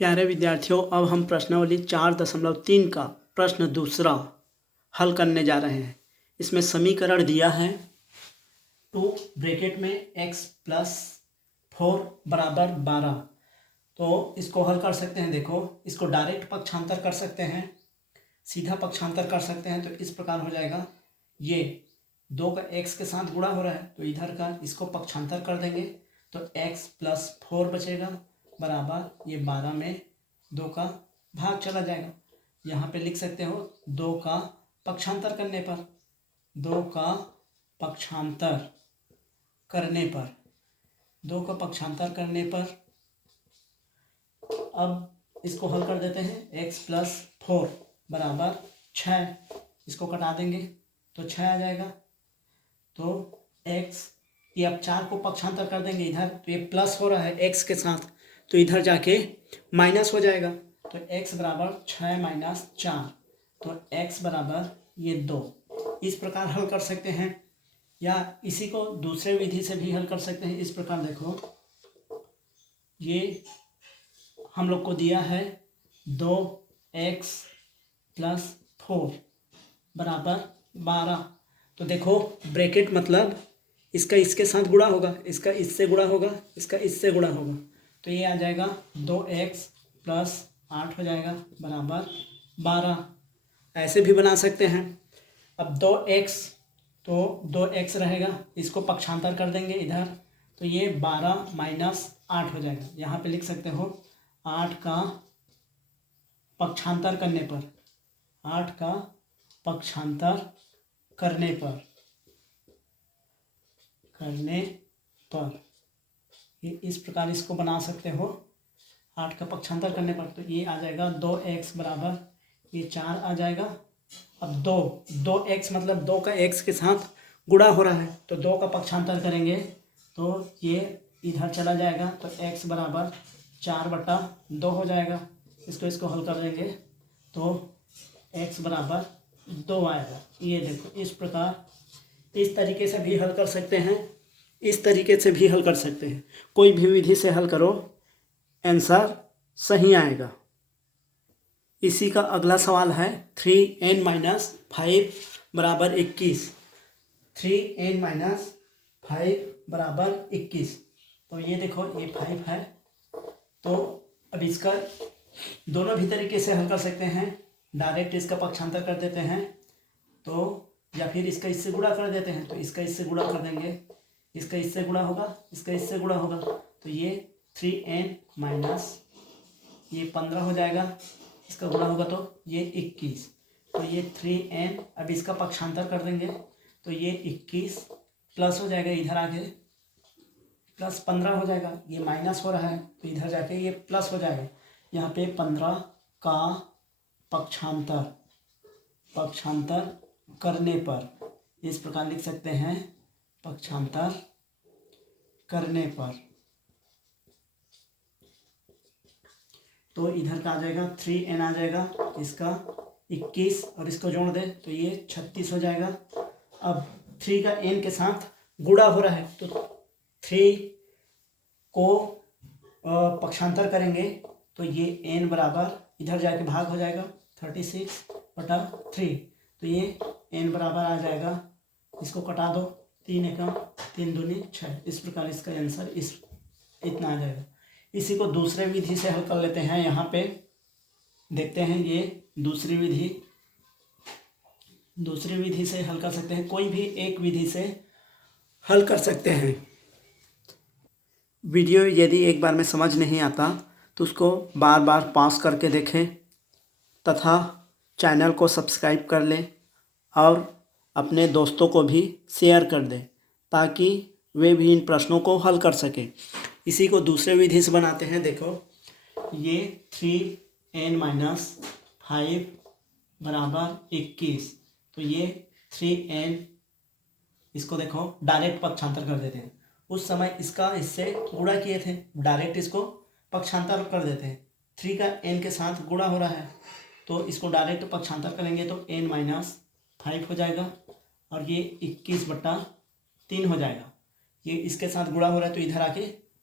प्यारे विद्यार्थियों, अब हम प्रश्नावली 4.3 का प्रश्न दूसरा हल करने जा रहे हैं। इसमें समीकरण दिया है 2 ब्रैकेट में x प्लस 4 बराबर 12। तो इसको हल कर सकते हैं। देखो, इसको डायरेक्ट पक्षांतर कर सकते हैं, सीधा पक्षांतर कर सकते हैं। तो इस प्रकार हो जाएगा, ये 2 का x के साथ गुणा हो रहा है तो इधर का इसको पक्षांतर कर देंगे तो x प्लस 4 बचेगा बराबर ये 12 में 2 का भाग चला जाएगा। यहाँ पे लिख सकते हो 2 का पक्षांतर करने पर, 2 का पक्षांतर करने पर, 2 का पक्षांतर करने पर अब इसको हल कर देते हैं। x प्लस 4 बराबर 6, इसको कटा देंगे तो 6 आ जाएगा। तो x, ये अब 4 को पक्षांतर कर देंगे इधर, तो ये प्लस हो रहा है x के साथ, तो इधर जाके माइनस हो जाएगा। तो x बराबर 6 माइनस 4, तो x बराबर ये 2। इस प्रकार हल कर सकते हैं, या इसी को दूसरे विधि से भी हल कर सकते हैं। इस प्रकार देखो, ये हम लोग को दिया है 2x प्लस 4 बराबर 12। तो देखो, ब्रैकेट मतलब इसका इसके साथ गुणा होगा, इसका इससे गुणा होगा, इसका इससे गुणा होगा, तो ये आ जाएगा 2x प्लस 8 हो जाएगा बराबर 12। ऐसे भी बना सकते हैं। अब 2x, तो 2x रहेगा, इसको पक्षांतर कर देंगे इधर, तो ये 12 माइनस 8 हो जाएगा। यहाँ पे लिख सकते हो 8 का पक्षांतर करने पर, 8 का पक्षांतर करने पर ये इस प्रकार इसको बना सकते हो। 8 का पक्षांतर करने पर तो ये आ जाएगा 2x बराबर ये 4 आ जाएगा। अब 2x मतलब 2 का x के साथ गुणा हो रहा है, तो 2 का पक्षांतर करेंगे तो ये इधर चला जाएगा, तो x बराबर 4/2 हो जाएगा। इसको हल कर देंगे तो x बराबर 2 आएगा। ये देखो, इस प्रकार इस तरीके से भी हल कर सकते हैं, इस तरीके से भी हल कर सकते हैं। कोई भी विधि से हल करो, आंसर सही आएगा। इसी का अगला सवाल है 3n माइनस 5 बराबर 21। 3n माइनस 5 बराबर 21। तो ये देखो, ये 5 है, तो अब इसका दोनों भी तरीके से हल कर सकते हैं। डायरेक्ट इसका पक्षांतर कर देते हैं, तो या फिर इसका इससे गुणा कर देते हैं, तो इसका इससे गुणा कर देंगे, इसका इससे गुणा होगा, इसका इससे गुणा होगा, तो ये 3n माइनस ये 15 हो जाएगा, इसका गुणा होगा तो ये 21, तो ये 3n, अब इसका पक्षांतर कर देंगे तो ये 21 प्लस हो जाएगा, इधर आके प्लस 15 हो जाएगा, ये माइनस हो रहा है तो इधर जाके ये प्लस हो जाएगा। यहाँ पे 15 का पक्षांतर करने पर, इस प्रकार लिख सकते हैं, पक्षांतर करने पर, तो इधर का आ जाएगा 3n आ जाएगा, इसका 21 और इसको जोड़ दे तो ये 36 हो जाएगा। अब 3 का n के साथ गुणा हो रहा है, तो 3 को पक्षांतर करेंगे तो ये n बराबर इधर जाके भाग हो जाएगा 36/3, तो ये n बराबर आ जाएगा, इसको कटा दो, 3 एकम 3 दूनी 6। इस प्रकार इसका आंसर इतना आ जाएगा। इसी को दूसरे विधि से हल कर लेते हैं। यहाँ पे देखते हैं, ये दूसरी विधि से हल कर सकते हैं। कोई भी एक विधि से हल कर सकते हैं। वीडियो यदि एक बार में समझ नहीं आता तो उसको बार बार पॉज करके देखें तथा चैनल को सब्सक्राइब कर लें और अपने दोस्तों को भी शेयर कर दें ताकि वे भी इन प्रश्नों को हल कर सकें। इसी को दूसरे विधि से बनाते हैं। देखो, ये 3n माइनस 5 बराबर 21, तो ये 3n, इसको देखो डायरेक्ट पक्षांतर कर देते हैं। उस समय इसका इससे गुणा किए थे, डायरेक्ट इसको पक्षांतर कर देते हैं। 3 का n के साथ गुणा हो रहा है, तो इसको डायरेक्ट पक्षांतर करेंगे तो n माइनस 5 हो जाएगा और ये 21/3 हो जाएगा। ये इसके साथ गुणा हो रहा है तो इधर आके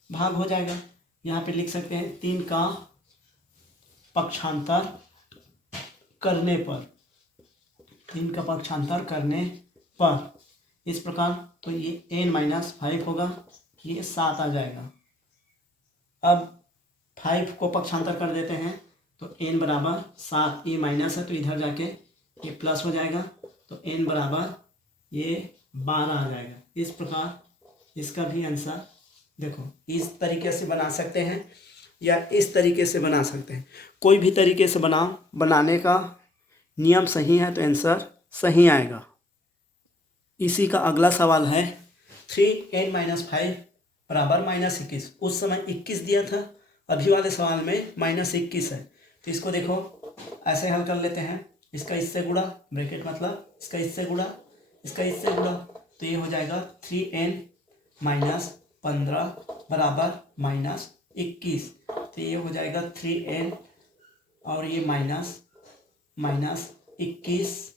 भाग हो जाएगा। यहाँ पे लिख सकते हैं 3 का पक्षांतर करने पर, 3 का पक्षांतर करने पर, इस प्रकार तो ये n-5 होगा, ये 7 आ जाएगा। अब 5 को पक्षांतर कर देते हैं तो n बराबर 7, ये माइनस है तो इधर जाके ये प्लस हो जाएगा, तो n बराबर ये 12 आ जाएगा। इस प्रकार इसका भी आंसर देखो इस तरीके से बना सकते हैं या इस तरीके से बना सकते हैं। कोई भी तरीके से बनाने का नियम सही है तो आंसर सही आएगा। इसी का अगला सवाल है 3n-5 बराबर -21। उस समय 21 दिया था, अभी वाले सवाल में -21 है। तो इसको देखो ऐसे हल कर लेते हैं, इसका इससे गुणा, ब्रैकेट मतलब इसका इससे गुणा, इसका इससे गुणा, तो ये हो जाएगा 3n-15 बराबर -21। तो ये हो जाएगा 3n और ये -21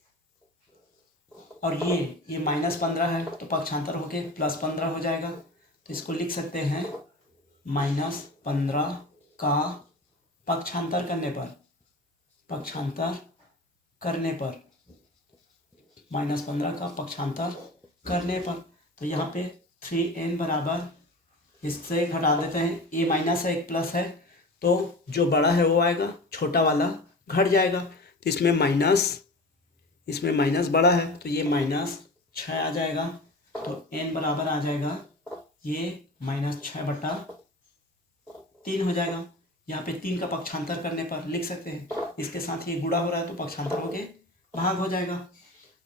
और ये -15 है तो पक्षांतर होके +15 हो जाएगा। तो इसको लिख सकते हैं -15 का पक्षांतर करने पर, -15 का पक्षांतर करने पर, तो यहाँ पे 3n बराबर, इससे घटा देते हैं, ये माइनस है एक प्लस है, तो जो बड़ा है वो आएगा, छोटा वाला घट जाएगा। तो इसमें माइनस बड़ा है तो ये -6 आ जाएगा। तो n बराबर आ जाएगा ये -6/3 हो जाएगा। यहाँ पे 3 का पक्षांतर करने पर लिख सकते हैं, इसके साथ ये गुणा हो रहा है तो पक्षांतर होके भाग हो जाएगा,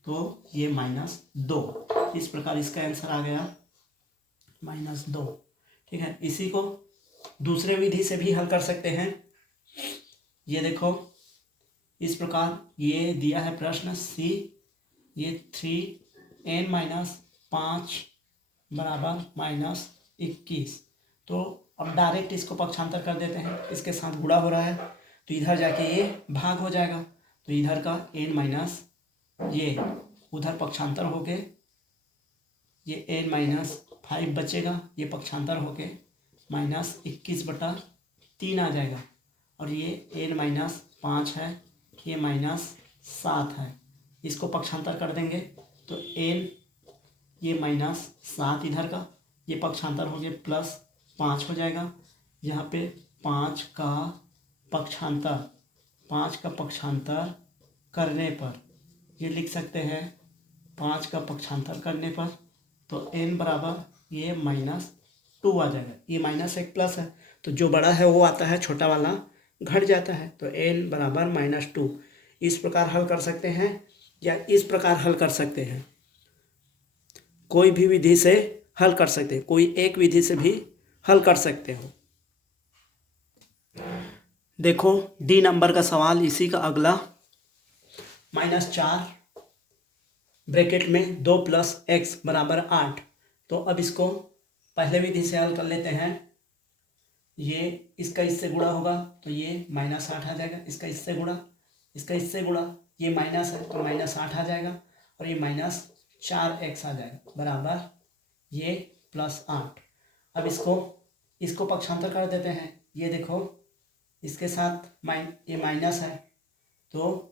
तो ये -2। इस प्रकार इसका आंसर आ गया -2। ठीक है, इसी को दूसरे विधि से भी हल कर सकते हैं। ये देखो इस प्रकार ये दिया है प्रश्न सी, ये 3n-5 बराबर -21। तो अब डायरेक्ट इसको पक्षांतर कर देते हैं, इसके साथ गुणा हो रहा है तो इधर जाके ये भाग हो जाएगा, तो इधर का n- ये उधर पक्षांतर होके ये n-5 बचेगा, ये पक्षांतर होके -21/3 आ जाएगा। और ये n-5 है, ये -7 है, इसको पक्षांतर कर देंगे तो n, ये -7 इधर का, ये पक्षांतर हो गया +5 हो जाएगा। यहाँ पे 5 का पक्षांतर करने पर ये लिख सकते हैं, 5 का पक्षांतर करने पर तो n बराबर ये -2 आ जाएगा। ये माइनस एक प्लस है तो जो बड़ा है वो आता है, छोटा वाला घट जाता है, तो n बराबर -2। इस प्रकार हल कर सकते हैं या इस प्रकार हल कर सकते हैं, कोई भी विधि से हल कर सकते हैं, कोई एक विधि से भी हल कर सकते हो। देखो डी नंबर का सवाल, इसी का अगला, -4 ब्रैकेट में 2 + x बराबर 8। तो अब इसको पहले विधि से हल कर लेते हैं। ये इसका इससे गुणा होगा तो ये -8 आ जाएगा, इसका इससे गुणा, इसका इससे गुणा, ये माइनस है तो -8 आ जाएगा, और ये -4x आ जाएगा बराबर ये +8। अब इसको पक्षांतर कर देते हैं। ये देखो इसके साथ ये माइनस है तो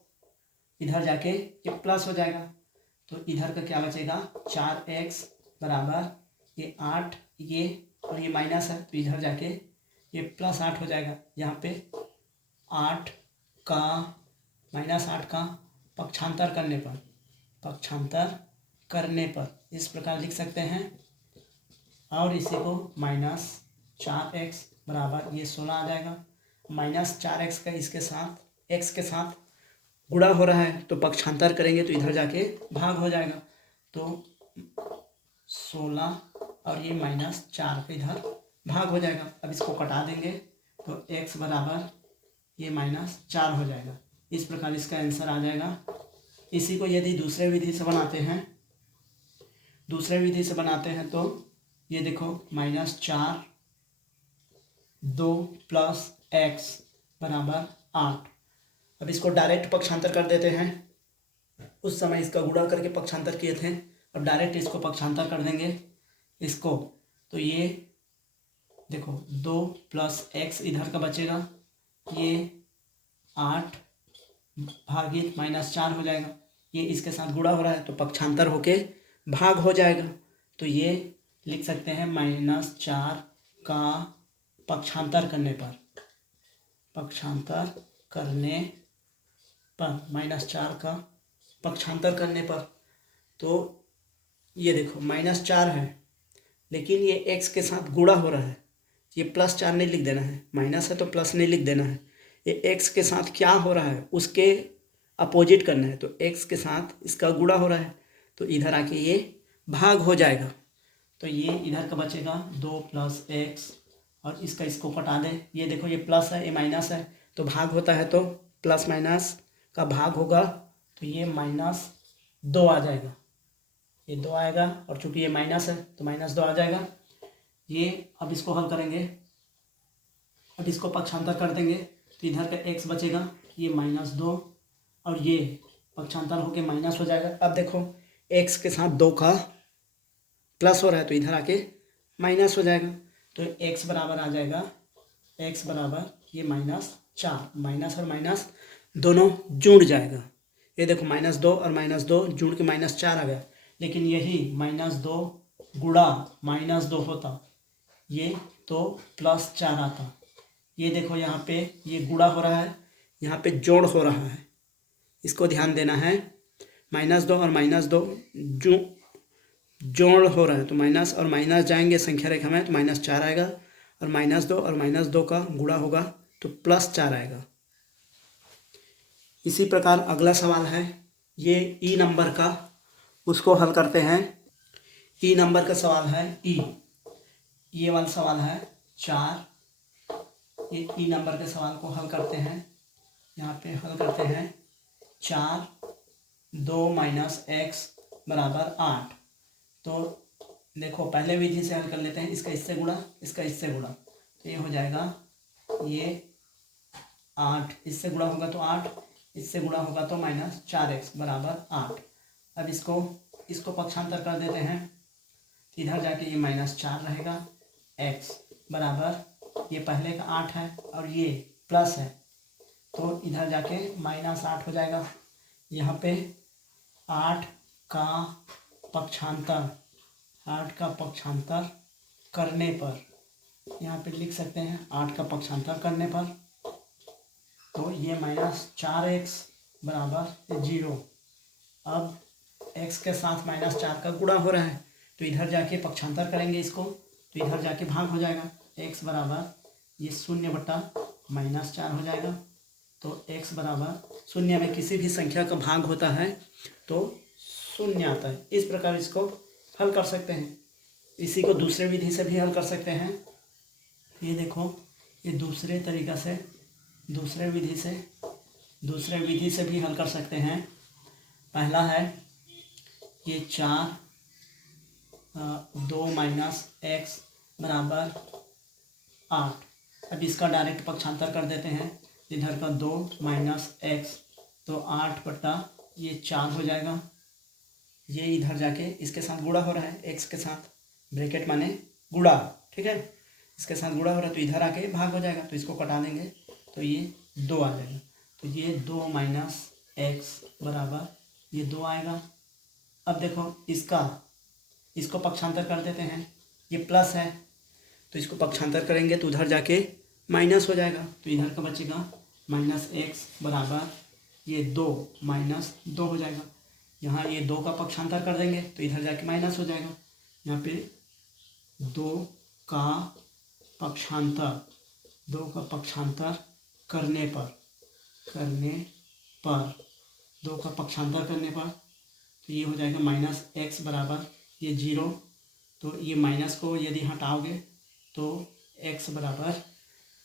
इधर जाके ये प्लस हो जाएगा, तो इधर का क्या बचेगा, 4x बराबर ये 8, ये और ये माइनस है तो इधर जाके ये +8 हो जाएगा। यहाँ पे 8 का पक्षांतर करने पर इस प्रकार लिख सकते हैं, और इसी को -4x बराबर ये 16 आ जाएगा। -4x का इसके साथ x के साथ गुणा हो रहा है तो पक्षांतर करेंगे तो इधर जाके भाग हो जाएगा, तो 16 और ये -4 का इधर भाग हो जाएगा। अब इसको कटा देंगे तो x बराबर ये -4 हो जाएगा। इस प्रकार इसका आंसर आ जाएगा। इसी को यदि दूसरे विधि से बनाते हैं तो ये देखो -4 2 + x बराबर 8। अब इसको डायरेक्ट पक्षांतर कर देते हैं, उस समय इसका गुणा करके पक्षांतर किए थे, अब डायरेक्ट इसको पक्षांतर कर देंगे इसको, तो ये देखो 2 + x इधर का बचेगा, ये 8 भागित -4 हो जाएगा। ये इसके साथ गुणा हो रहा है तो पक्षांतर होके भाग हो जाएगा। तो ये लिख सकते हैं -4 का पक्षांतर करने पर, -4 का पक्षांतर करने पर। तो ये देखो -4 है, लेकिन ये x के साथ गुणा हो रहा है। ये +4 नहीं लिख देना है, माइनस है तो प्लस नहीं लिख देना है। ये x के साथ क्या हो रहा है उसके अपोजिट करना है। तो x के साथ इसका गुणा हो रहा है तो इधर आके ये भाग हो जाएगा। तो ये इधर का बचेगा 2 + x, और इसको कटा दें। ये देखो ये प्लस है, ये माइनस है, तो भाग होता है तो प्लस माइनस का भाग होगा। तो ये -2 आ जाएगा, ये 2 आएगा, और चूंकि ये माइनस है तो -2 आ जाएगा। ये अब इसको हल करेंगे, अब इसको पक्षांतर कर देंगे तो इधर का x बचेगा, ये -2, और ये पक्षांतर होके माइनस हो जाएगा। अब देखो x के साथ 2 का प्लस हो रहा है तो इधर आके माइनस हो जाएगा। तो x बराबर आ जाएगा, x बराबर ये -4, माइनस और माइनस दोनों जुड़ जाएगा। ये देखो -2 और -2 जुड़ के -4 आ गया। लेकिन यही -2 गुणा -2 होता ये तो +4 आता। ये देखो यहाँ पे ये गुणा हो रहा है, यहाँ पे जोड़ हो रहा है, इसको ध्यान देना है। -2 और -2 जोड़ हो रहा है तो माइनस और माइनस जाएंगे संख्या रेखा में तो -4 आएगा, और -2 और -2 का गुणा होगा तो +4 आएगा। इसी प्रकार अगला सवाल है ये ई नंबर का, उसको हल करते हैं। ई नंबर का सवाल है ये वाला सवाल है 4। ये ई नंबर के सवाल को हल करते हैं। यहाँ पे हल करते हैं 4 2 - x बराबर 8। तो देखो पहले विधि से हल कर लेते हैं, इसका इससे गुणा, इसका इससे गुणा, तो ये हो जाएगा ये 8, इससे गुणा होगा तो 8, इससे गुणा होगा तो -4x बराबर 8। अब इसको पक्षांतर कर देते हैं, इधर जाके ये -4 रहेगा, x बराबर ये पहले का 8 है और ये प्लस है तो इधर जाके -8 हो जाएगा। यहाँ पे 8 का पक्षांतर करने पर, यहाँ पे लिख सकते हैं 8 का पक्षांतर करने पर, तो ये -4x बराबर 0। अब x के साथ -4 का गुणा हो रहा है तो इधर जाके पक्षांतर करेंगे इसको, तो इधर जाके भाग हो जाएगा। x बराबर ये 0/-4 हो जाएगा। तो x बराबर 0 में किसी भी संख्या का भाग होता है तो 0 आता है। इस प्रकार इसको हल कर सकते हैं। इसी को दूसरे विधि से भी हल कर सकते हैं। ये देखो ये दूसरे विधि से भी हल कर सकते हैं। पहला है ये 4 2 - x बराबर 8। अब इसका डायरेक्ट पक्षांतर कर देते हैं, इधर का 2 - x तो 8/4 हो जाएगा। ये इधर जाके इसके साथ गुणा हो रहा है, x के साथ, ब्रैकेट माने गुणा, ठीक है, इसके साथ गुणा हो रहा है तो इधर आके भाग हो जाएगा। तो इसको कटा देंगे तो ये 2 आ जाएगा। तो ये 2 - x बराबर ये 2 आएगा। अब देखो इसको पक्षांतर कर देते हैं, ये प्लस है तो इसको पक्षांतर करेंगे तो उधर जाके माइनस हो जाएगा। तो इधर का बचेगा -x बराबर ये 2 - 2 हो जाएगा। यहाँ ये 2 का पक्षांतर कर देंगे तो इधर जाके माइनस हो जाएगा। यहाँ पे 2 का पक्षांतर करने पर 2 का पक्षांतर करने पर तो ये हो जाएगा -x बराबर ये 0। तो ये माइनस को यदि हटाओगे तो x बराबर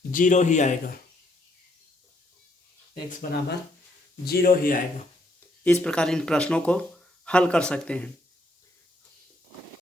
0 ही आएगा, x बराबर 0 ही आएगा। इस प्रकार इन प्रश्नों को हल कर सकते हैं।